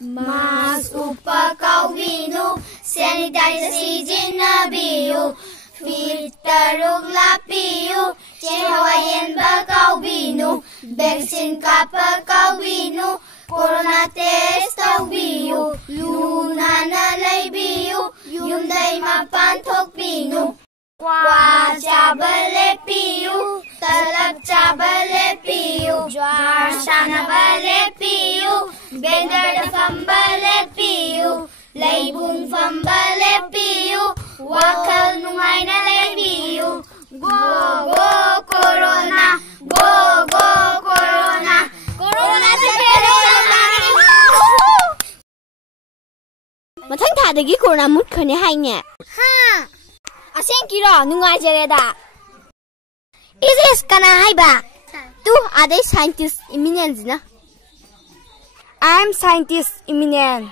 Mask upa kaubinu, sanitizer sizinnabiyu, feet tarug lapiyu, chehawayan ba kaubinu, vaccine kapa kaubinu, corona test kaubinu, luna na laybiyu, yunday mapantok binu. Kwa chabale piyu, talab chabale piyu, jar sana bale piyu, bender da fambale piyu, laybung fambale piyu, wakal nungay na laybiyu. Go go corona, go go corona, corona sa corona. Mathang thadagi corona mut khane haine. Ha. Asenkiro nungajareda. Is kana haiba? Tu ade scientist eminent na. I'm scientist eminent.